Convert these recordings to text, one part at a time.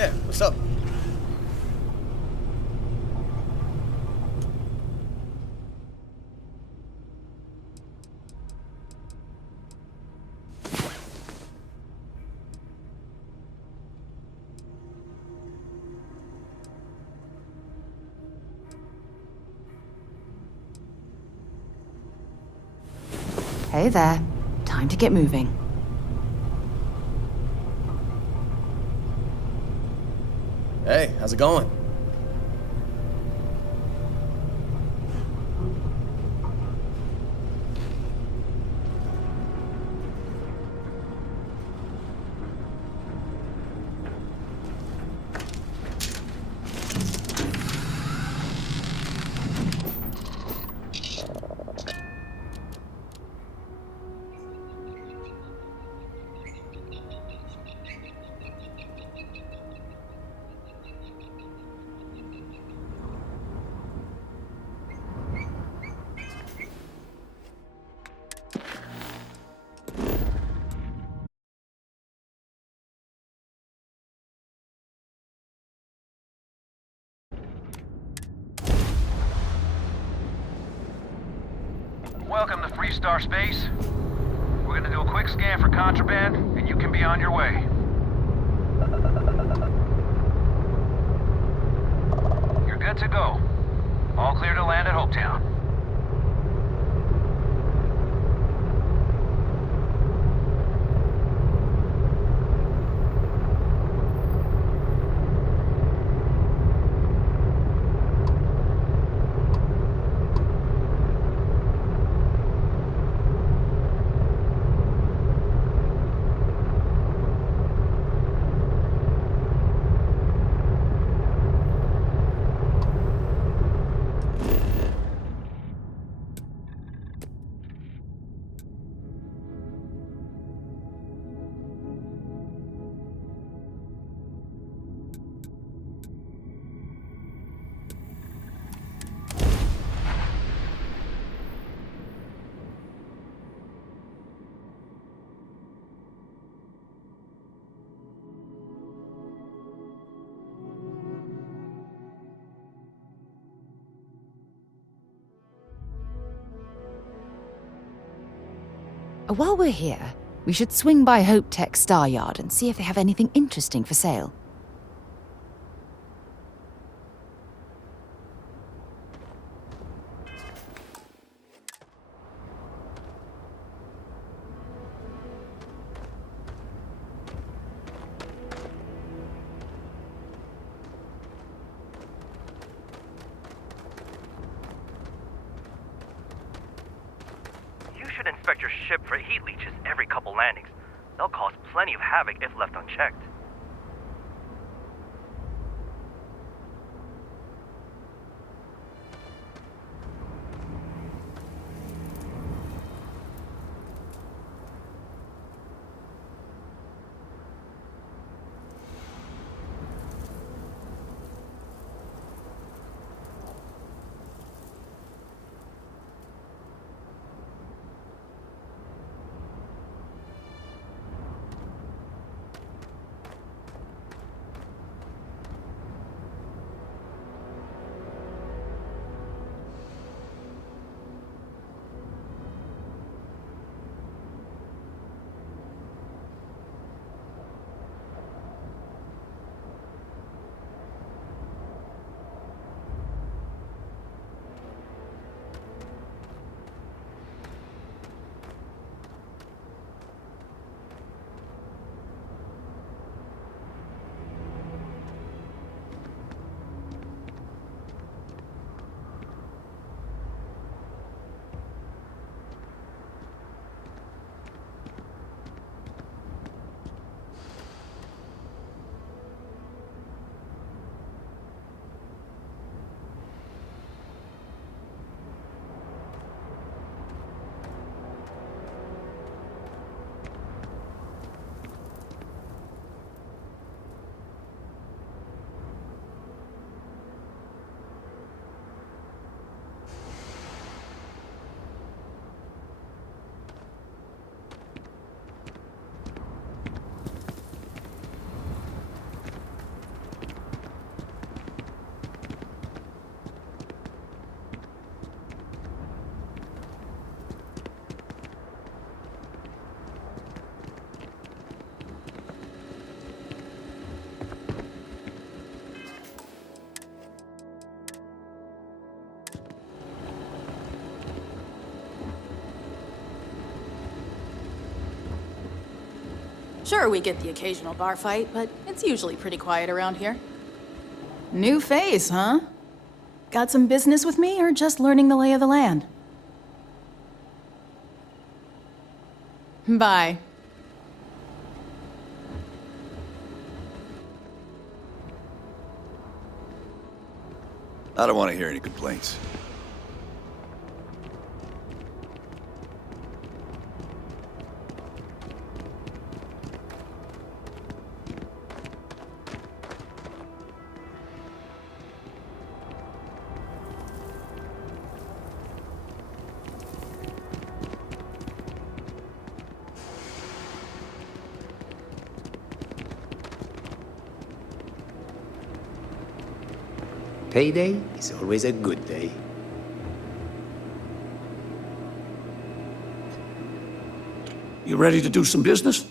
Yeah, what's up? Hey there. Time to get moving. Hey, how's it going? Welcome to Free Star Space. We're gonna do a quick scan for contraband, and you can be on your way. You're good to go. All clear to land at Hopetown. While we're here, we should swing by Hope Tech Star Yard and see if they have anything interesting for sale. You should inspect your ship for heat leeches every couple landings. They'll cause plenty of havoc if left unchecked. Sure, we get the occasional bar fight, but it's usually pretty quiet around here. New face, huh? Got some business with me, or just learning the lay of the land? Bye. I don't want to hear any complaints. Payday is always a good day. You ready to do some business?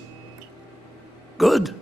Good.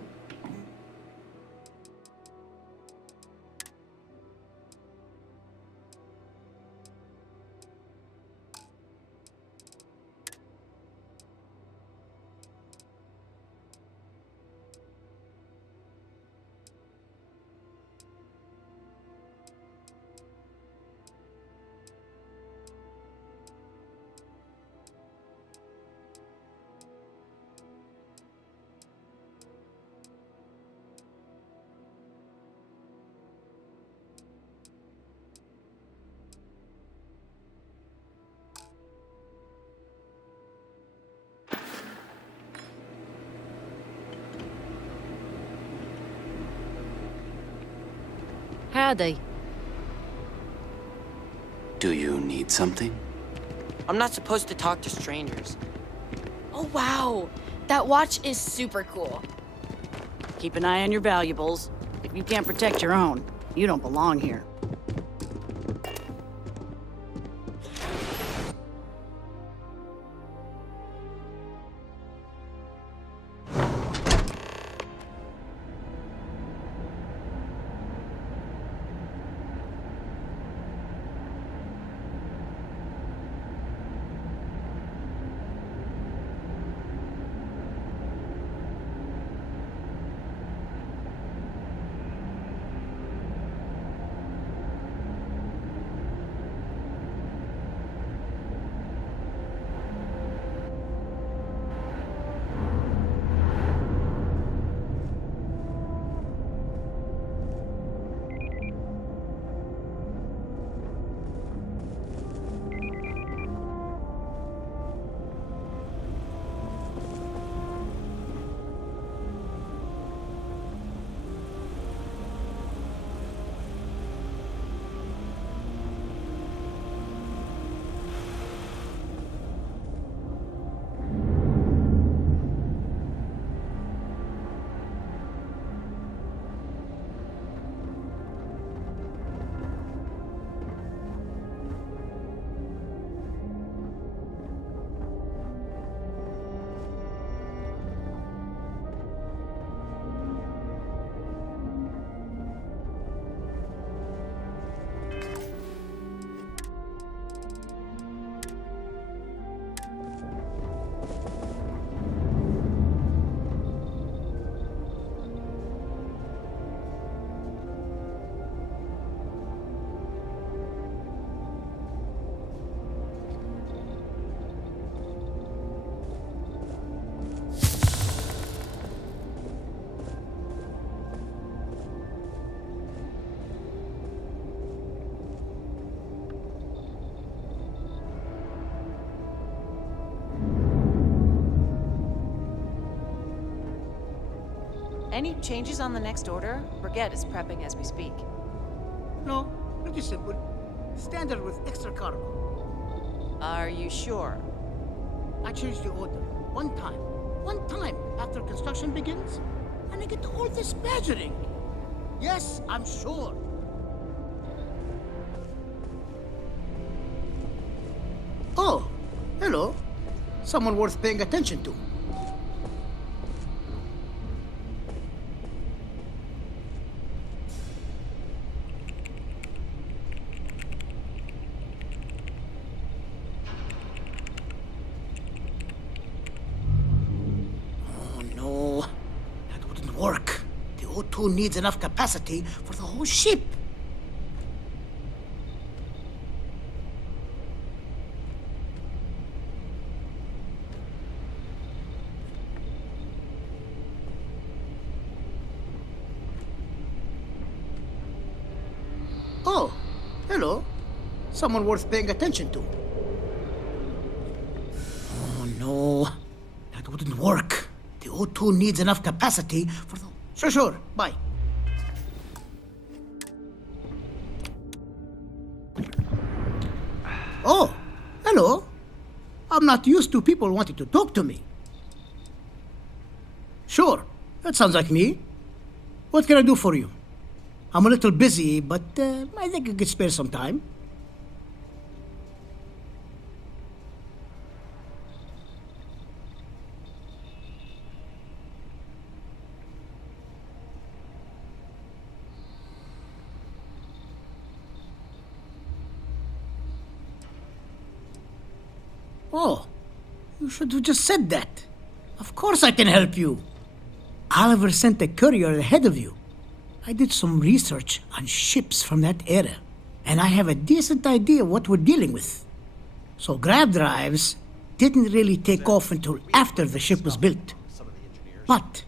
Howdy. Do you need something? I'm not supposed to talk to strangers. Oh, wow. That watch is super cool. Keep an eye on your valuables. If you can't protect your own, you don't belong here. Any changes on the next order? Brigette is prepping as we speak. No, pretty simple. Standard with extra cargo. Are you sure? I changed the order. One time after construction begins, and I get all this badgering. Yes, I'm sure. Oh, hello. Someone worth paying attention to. Oh no, O2 needs enough capacity for the whole ship. Oh, hello. Someone worth paying attention to. Oh, no. That wouldn't work. The O2 needs enough capacity for the... Sure. Bye. Oh, hello. I'm not used to people wanting to talk to me. Sure, that sounds like me. What can I do for you? I'm a little busy, but I think I could spare some time. Oh, you should have just said that. Of course I can help you. Oliver sent a courier ahead of you. I did some research on ships from that era, and I have a decent idea what we're dealing with. So grav drives didn't really take off until after the ship was built. But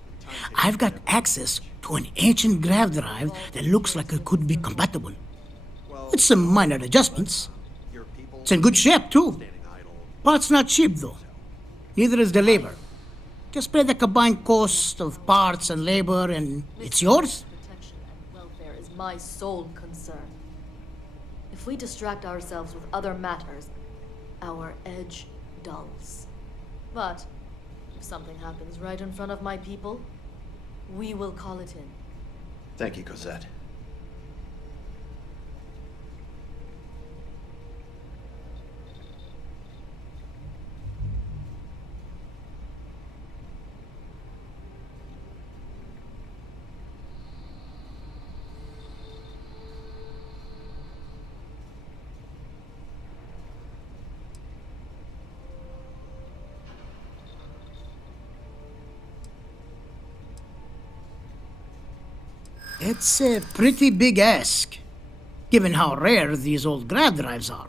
I've got access to an ancient grav drive that looks like it could be compatible. With some minor adjustments. It's in good shape, too. Parts not cheap, though. Neither is the labor. Just pay the combined cost of parts and labor, and it's yours. Protection and welfare is my sole concern. If we distract ourselves with other matters, our edge dulls. But if something happens right in front of my people, we will call it in. Thank you, Cosette. It's a pretty big ask, given how rare these old grav drives are.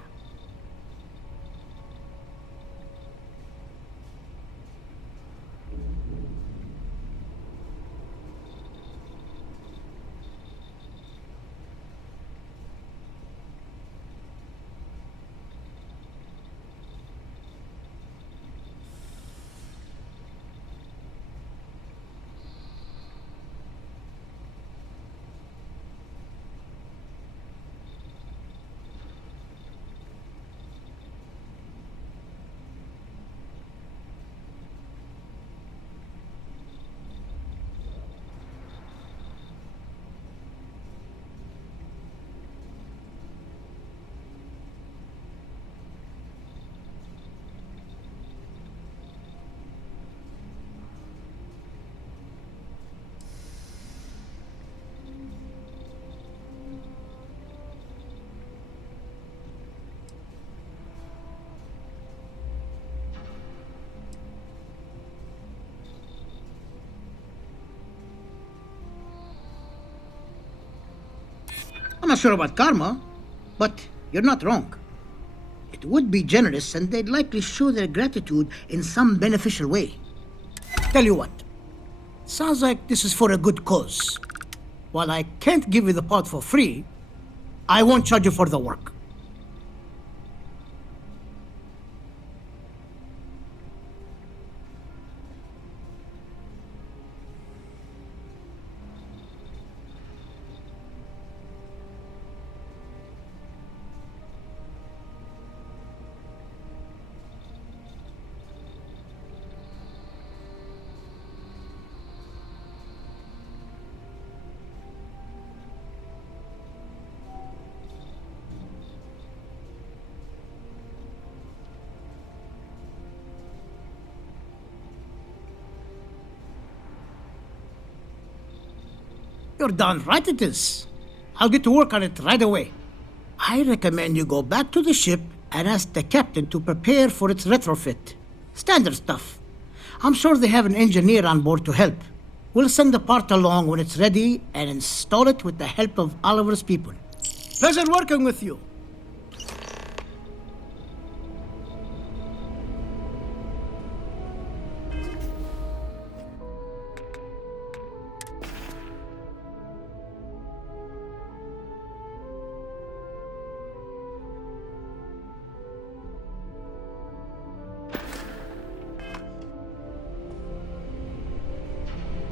I'm not sure about karma, but you're not wrong. It would be generous, and they'd likely show their gratitude in some beneficial way. Tell you what, sounds like this is for a good cause. While I can't give you the part for free, I won't charge you for the work. You're darn right it is. I'll get to work on it right away. I recommend you go back to the ship and ask the captain to prepare for its retrofit. Standard stuff. I'm sure they have an engineer on board to help. We'll send the part along when it's ready and install it with the help of Oliver's people. Pleasure working with you.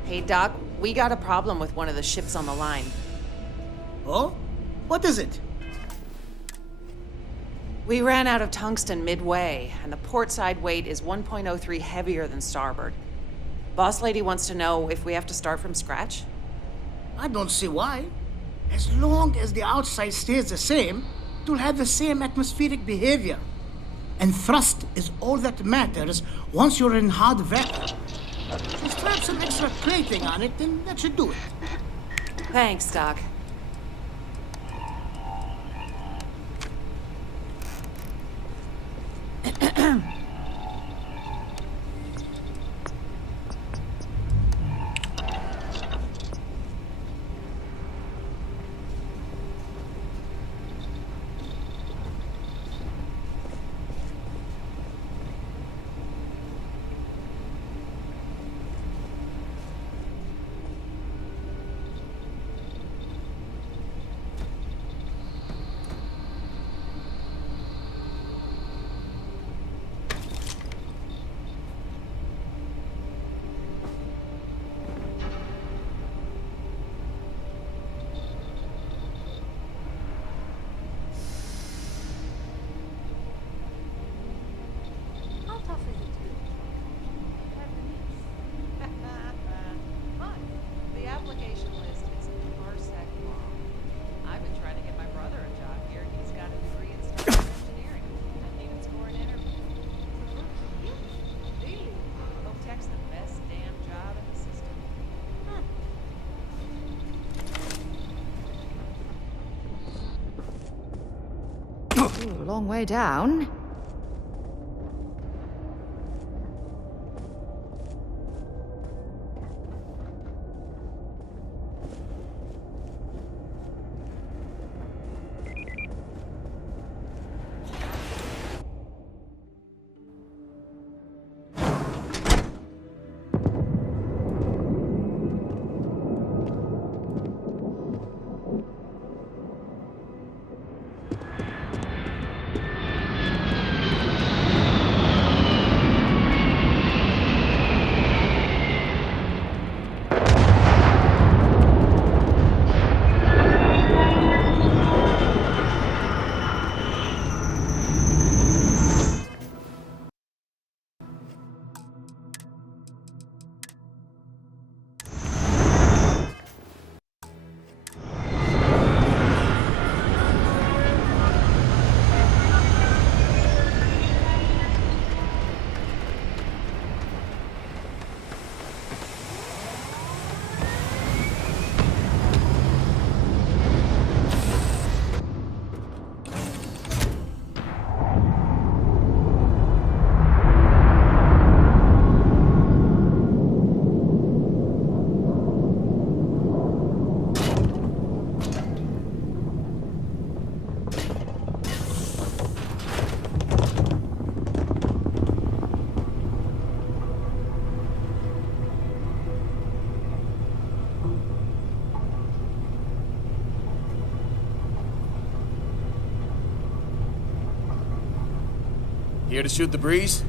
Hey, Doc, we got a problem with one of the ships on the line. Oh? What is it? We ran out of tungsten midway, and the port side weight is 1.03 heavier than starboard. Boss lady wants to know if we have to start from scratch. I don't see why. As long as the outside stays the same, it will have the same atmospheric behavior. And thrust is all that matters once you're in hard vacuum. Just strap some extra plating on it, and that should do it. Thanks, Doc. The application list is a parsec long. I've been trying to get my brother a job here. He's got a degree in structural engineering. Didn't even score an interview. Really? Hope Tech's the best damn job in the system. Ooh, long way down. Here to shoot the breeze?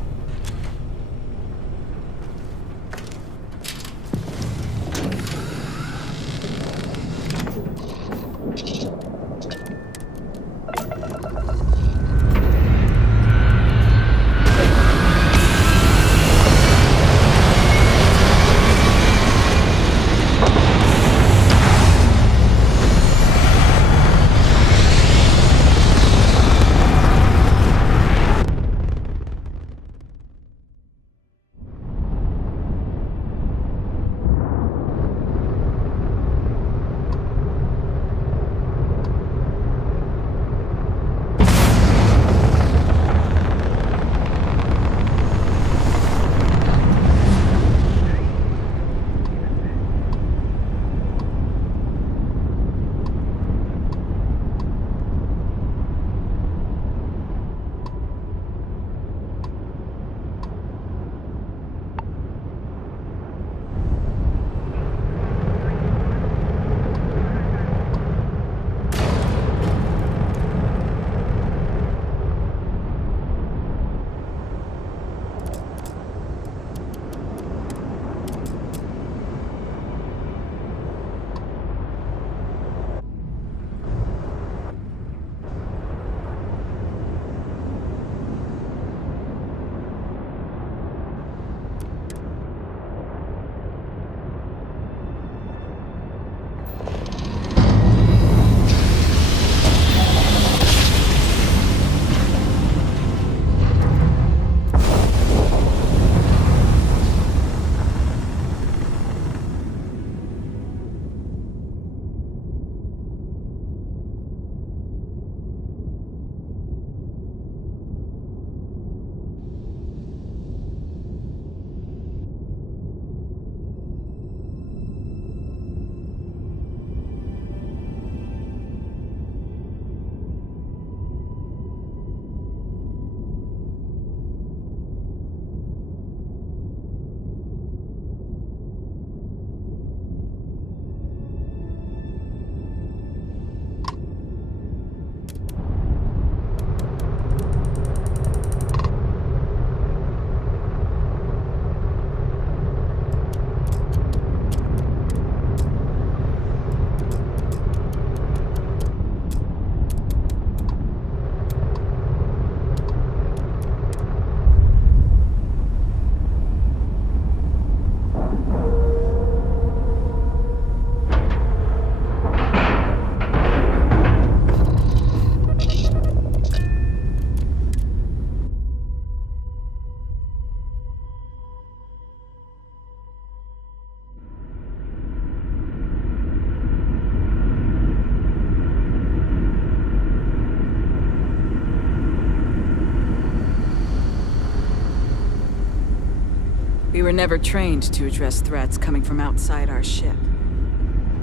We were never trained to address threats coming from outside our ship.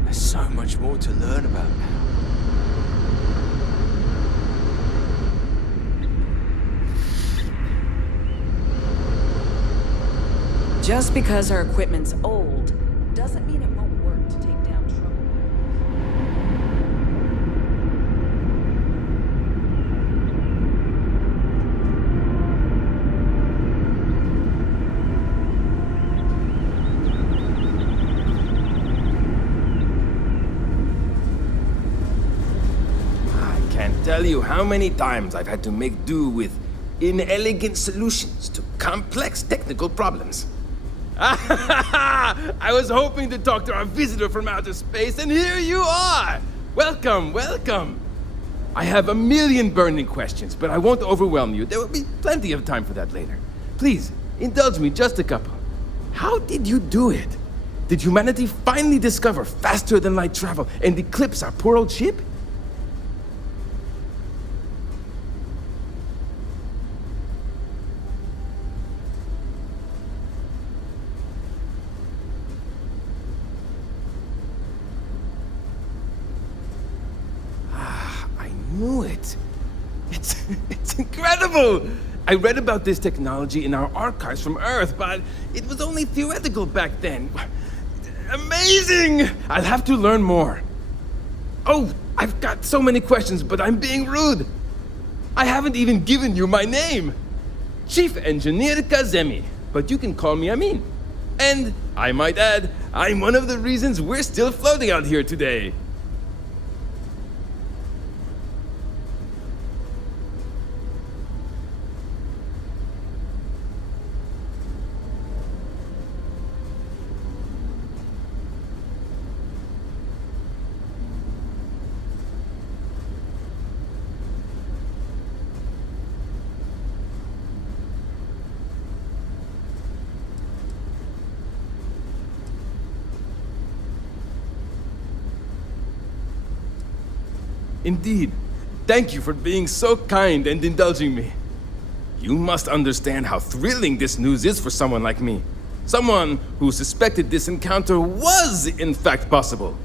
There's so much more to learn about now. Just because our equipment's old doesn't mean it won't work to take down troublemakers. I can't tell you how many times I've had to make do with inelegant solutions to complex technical problems. I was hoping to talk to our visitor from outer space, and here you are! Welcome, welcome! I have a million burning questions, but I won't overwhelm you. There will be plenty of time for that later. Please, indulge me just a couple. How did you do it? Did humanity finally discover faster than light travel and eclipse our poor old ship? Knew it. It's incredible! I read about this technology in our archives from Earth, but it was only theoretical back then. Amazing! I'll have to learn more. Oh, I've got so many questions, but I'm being rude. I haven't even given you my name. Chief Engineer Kazemi, but you can call me Amin. And, I might add, I'm one of the reasons we're still floating out here today. Indeed. Thank you for being so kind and indulging me. You must understand how thrilling this news is for someone like me. Someone who suspected this encounter was, in fact, possible.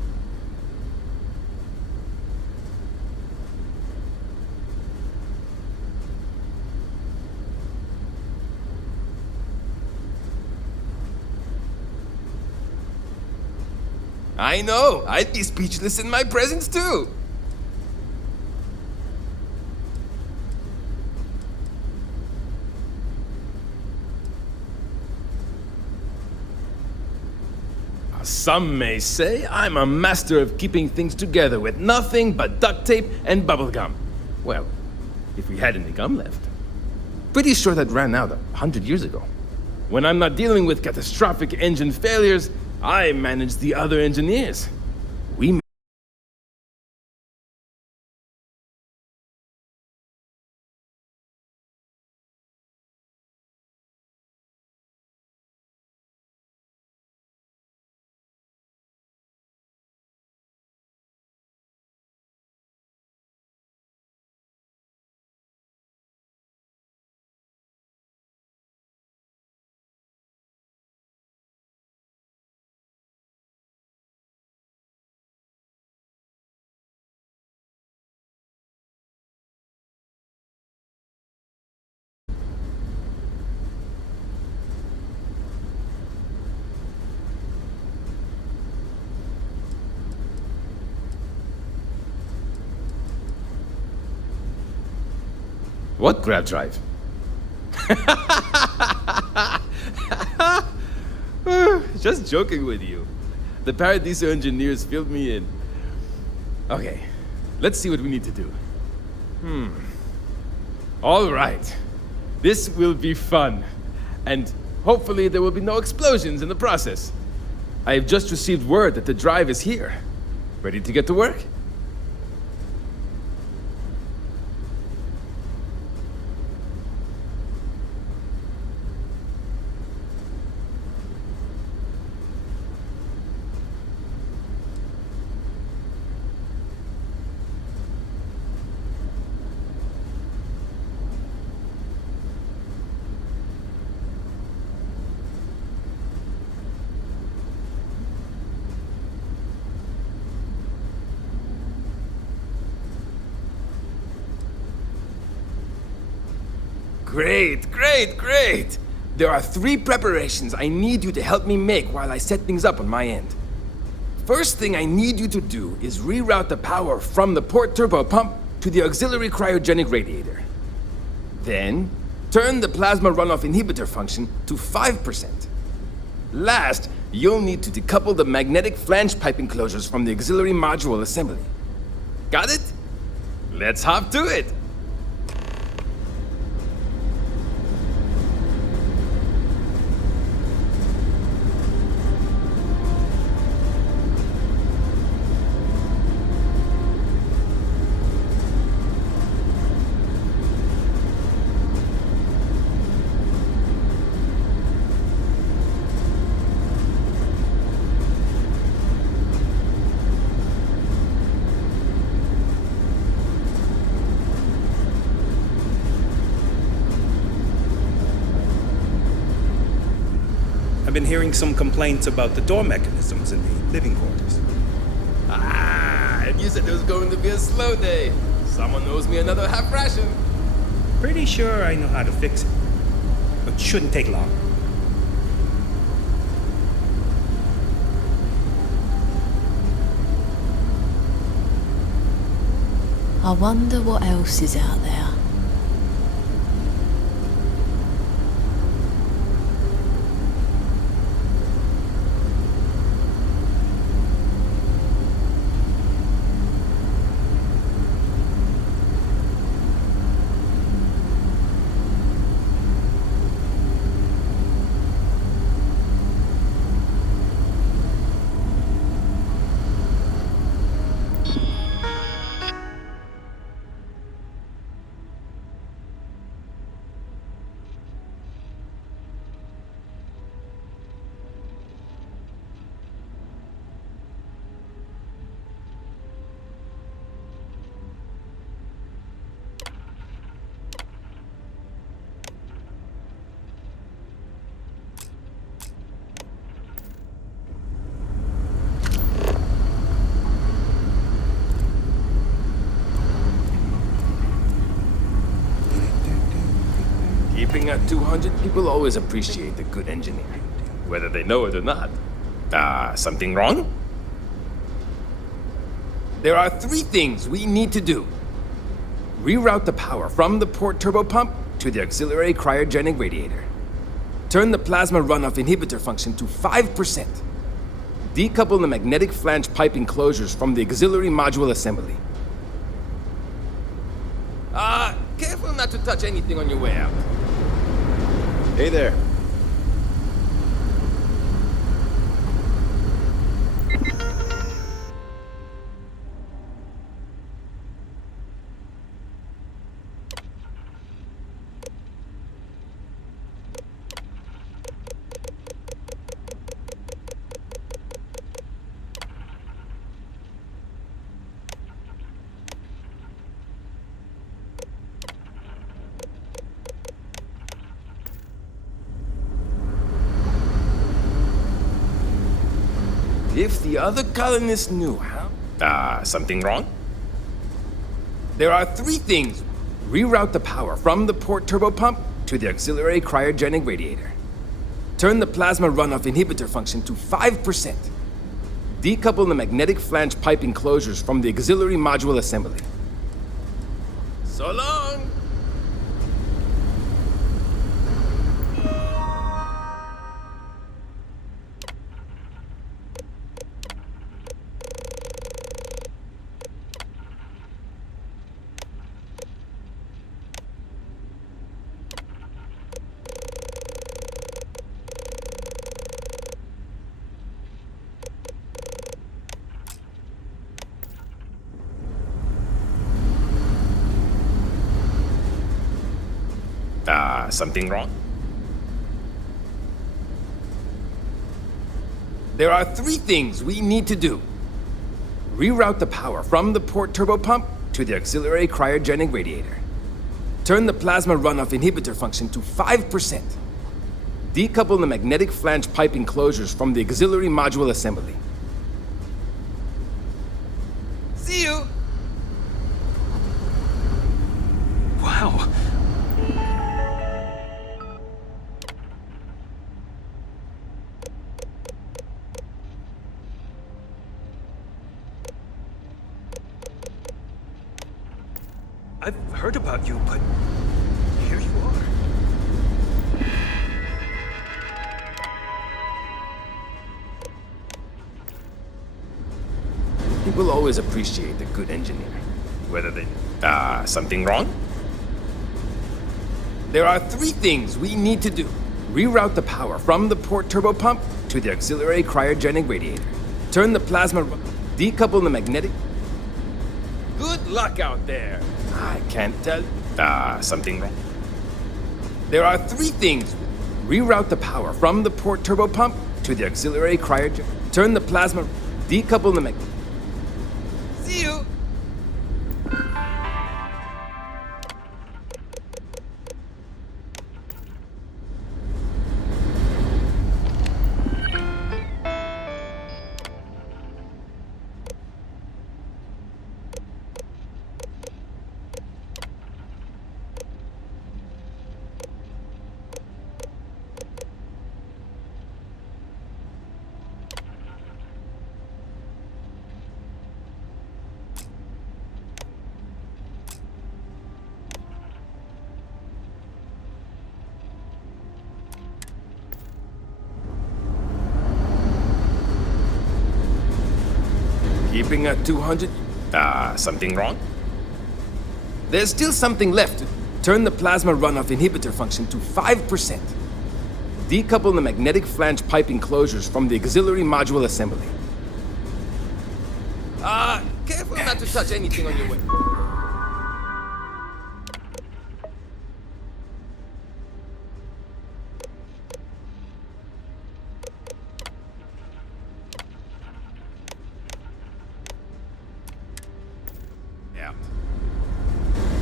I know. I'd be speechless in my presence, too. Some may say I'm a master of keeping things together with nothing but duct tape and bubblegum. Well, if we had any gum left. Pretty sure that ran out 100 years ago. When I'm not dealing with catastrophic engine failures, I manage the other engineers. We What grab drive? Just joking with you. The Paradiso engineers filled me in. Okay, let's see what we need to do. All right. This will be fun. And hopefully there will be no explosions in the process. I have just received word that the drive is here. Ready to get to work? Great, great, great! There are 3 preparations I need you to help me make while I set things up on my end. First thing I need you to do is reroute the power from the port turbo pump to the auxiliary cryogenic radiator. Then, turn the plasma runoff inhibitor function to 5%. Last, you'll need to decouple the magnetic flange pipe enclosures from the auxiliary module assembly. Got it? Let's hop to it! I've been hearing some complaints about the door mechanisms in the living quarters. Ah, and you said it was going to be a slow day. Someone owes me another half ration. Pretty sure I know how to fix it, but shouldn't take long. I wonder what else is out there. Keeping at 200 people always appreciate the good engineering, whether they know it or not. Something wrong? There are 3 things we need to do. Reroute the power from the port turbo pump to the auxiliary cryogenic radiator. Turn the plasma runoff inhibitor function to 5%. Decouple the magnetic flange pipe enclosures from the auxiliary module assembly. Careful not to touch anything on your way out. Hey there. If the other colonists knew how... something wrong? There are 3 things. Reroute the power from the port turbo pump to the auxiliary cryogenic radiator. Turn the plasma runoff inhibitor function to 5%. Decouple the magnetic flange pipe enclosures from the auxiliary module assembly. So long! Something wrong? There are 3 things we need to do. Reroute the power from the port turbo pump to the auxiliary cryogenic radiator. Turn the plasma runoff inhibitor function to 5%. Decouple the magnetic flange pipe enclosures from the auxiliary module assembly. See you! Wow. I've heard about you, but here you are. People always appreciate a good engineer. Whether they... something wrong? There are 3 things we need to do. Reroute the power from the port turbo pump to the auxiliary cryogenic radiator. Turn the plasma... Decouple the magnetic... Good luck out there! I can't tell... something wrong. There are 3 things. Reroute the power from the port turbo pump to the auxiliary cryogenic... Turn the plasma... Decouple the magnetic... See you! Keeping at 200... something wrong? There's still something left. Turn the plasma runoff inhibitor function to 5%. Decouple the magnetic flange pipe enclosures from the auxiliary module assembly. Careful not to touch anything on your way.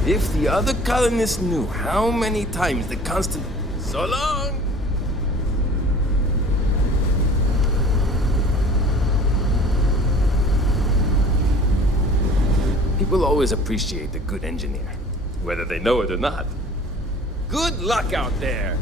If the other colonists knew how many times the constant... So long! People always appreciate a good engineer, whether they know it or not. Good luck out there!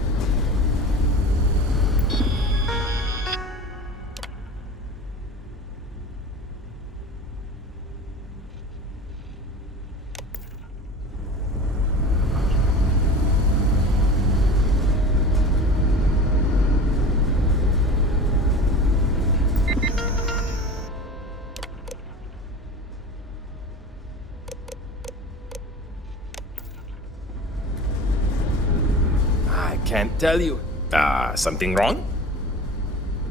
Can't tell you. Something wrong?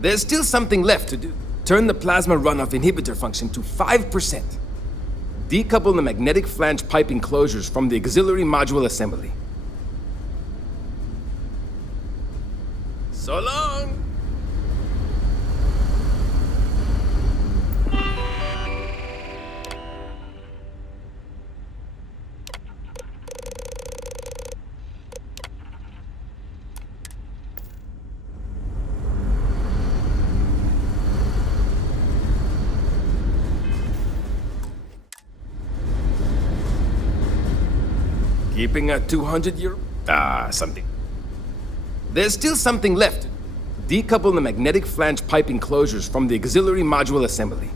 There's still something left to do. Turn the plasma runoff inhibitor function to 5%. Decouple the magnetic flange pipe enclosures from the auxiliary module assembly. So long! Keeping at 200 euro... something. There's still something left. Decouple the magnetic flange pipe enclosures from the auxiliary module assembly.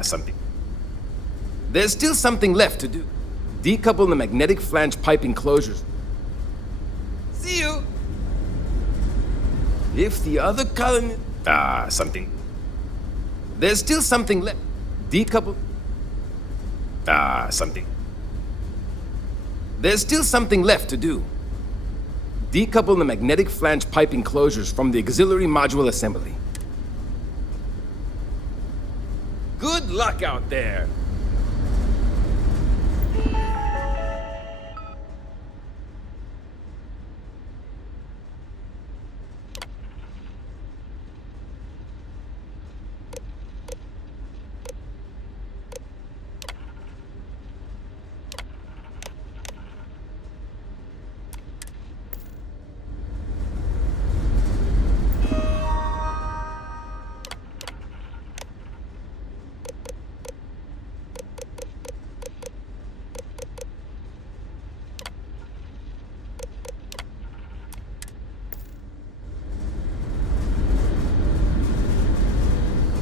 Something. There's still something left to do. Decouple the magnetic flange pipe enclosures. See you! If the other colony... something. There's still something left. Decouple... something. There's still something left to do. Decouple the magnetic flange pipe enclosures from the auxiliary module assembly. Good luck out there!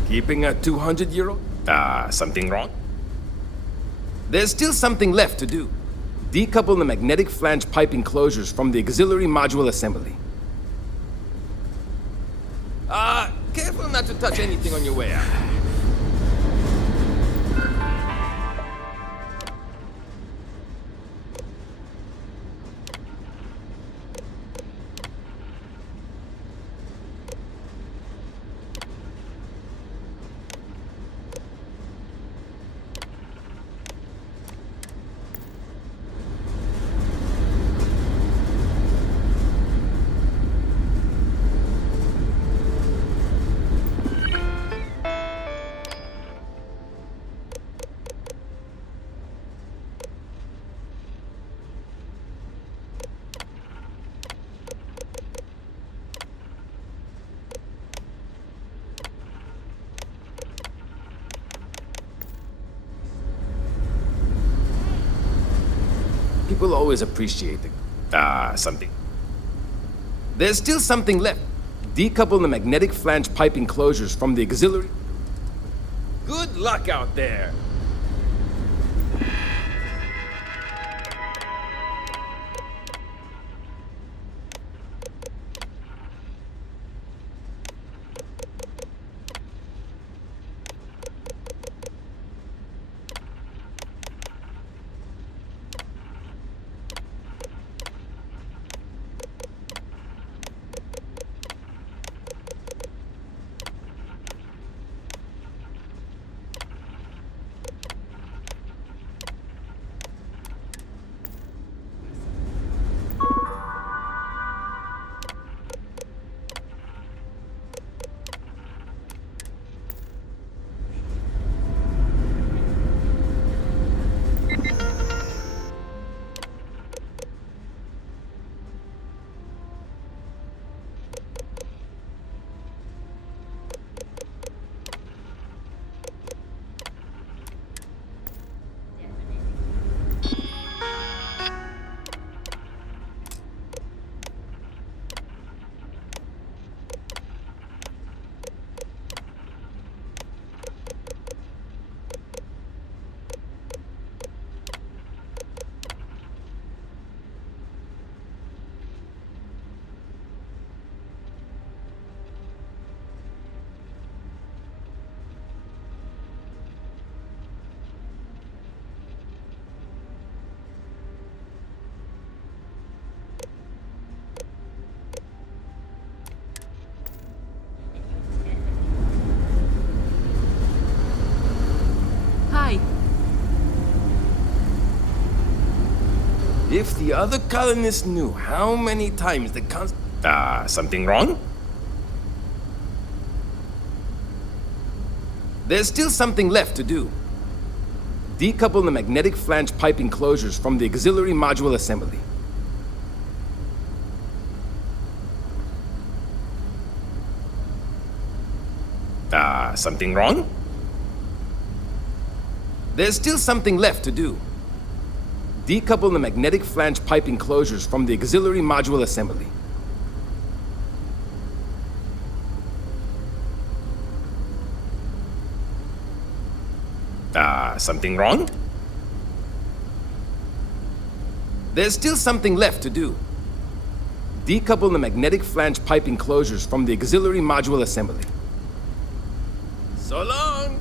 Keeping at 200 euro? Something wrong? There's still something left to do. Decouple the magnetic flange pipe enclosures from the auxiliary module assembly. Careful not to touch anything on your way out. People always appreciate something. There's still something left. Decouple the magnetic flange pipe enclosures from the auxiliary. Good luck out there. If the other colonists knew how many times the something wrong? There's still something left to do. Decouple the magnetic flange pipe enclosures from the auxiliary module assembly. Something wrong? There's still something left to do. Decouple the magnetic flange pipe enclosures from the auxiliary module assembly. Something wrong? There's still something left to do. Decouple the magnetic flange pipe enclosures from the auxiliary module assembly. So long!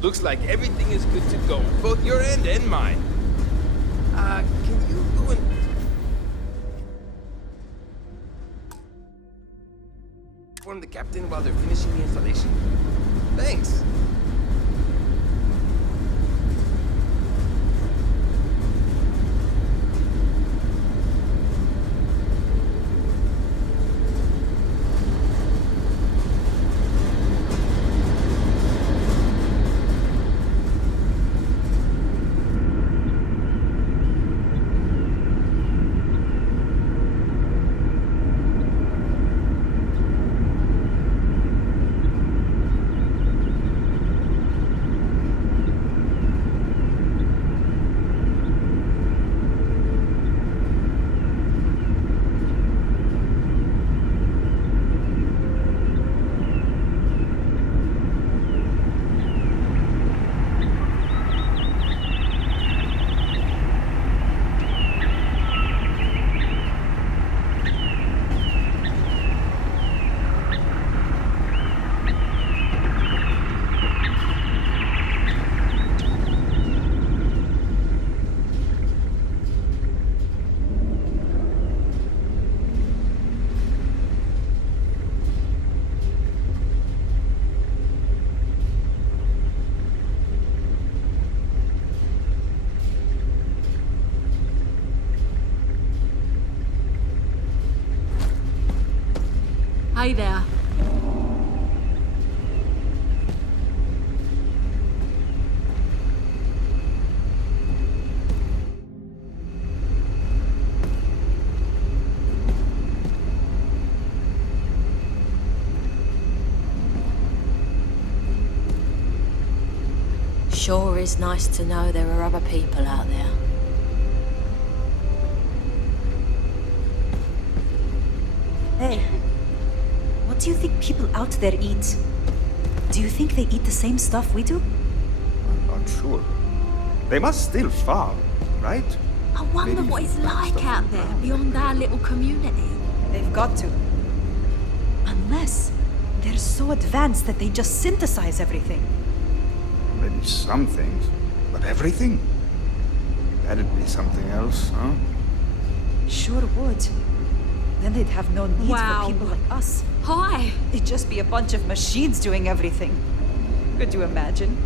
Looks like everything is good to go, both your end and mine. Can you go and... inform the captain while they're finishing the installation? Thanks. Hey there. Sure is nice to know there are other people out there. Hey, what do you think people out there eat? Do you think they eat the same stuff we do? I'm not sure. They must still farm, right? I wonder what it's like out there beyond our little community. They've got to. Unless they're so advanced that they just synthesize everything. Maybe some things, but everything? That'd be something else, huh? Sure would. Then they'd have no need Wow. for people like us. Hi. They'd just be a bunch of machines doing everything. Could you imagine?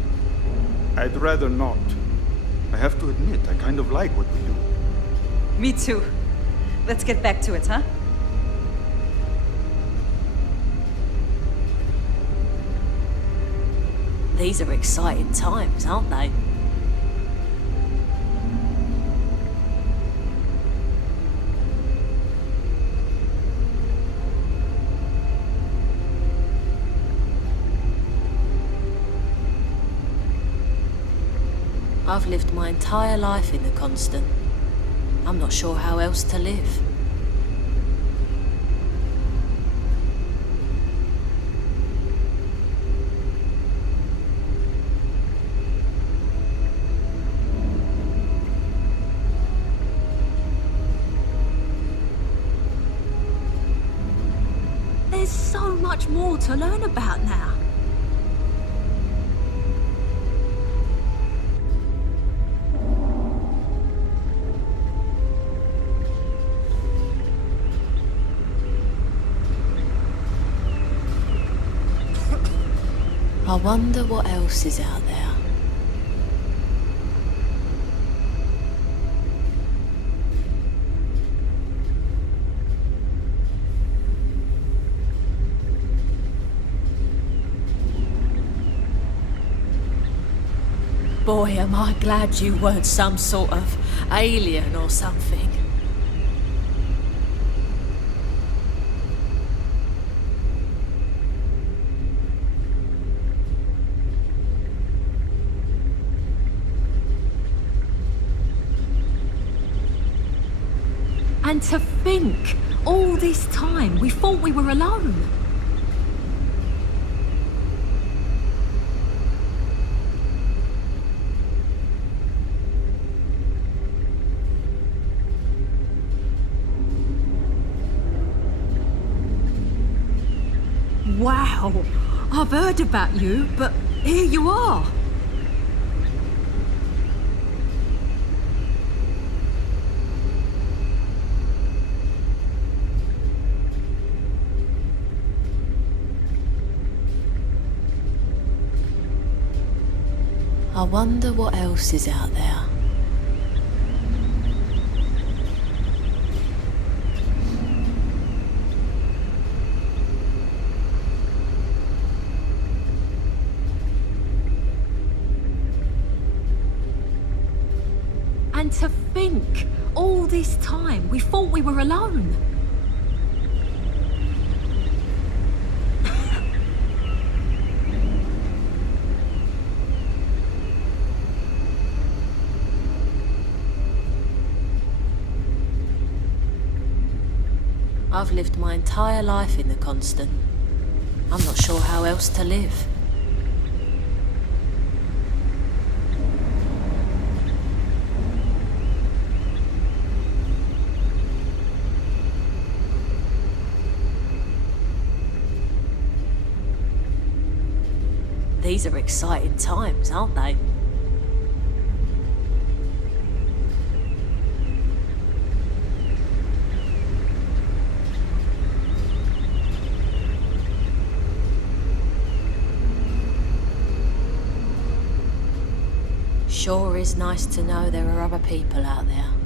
I'd rather not. I have to admit, I kind of like what we do. Me too. Let's get back to it, huh? These are exciting times, aren't they? I've lived my entire life in the Constant. I'm not sure how else to live. There's so much more to learn about now. I wonder what else is out there. Boy, am I glad you weren't some sort of alien or something. And to think, all this time, we thought we were alone. Wow, I've heard about you, but here you are. I wonder what else is out there. And to think, all this time, we thought we were alone. I've lived my entire life in the Constant. I'm not sure how else to live. These are exciting times, aren't they? Sure is nice to know there are other people out there.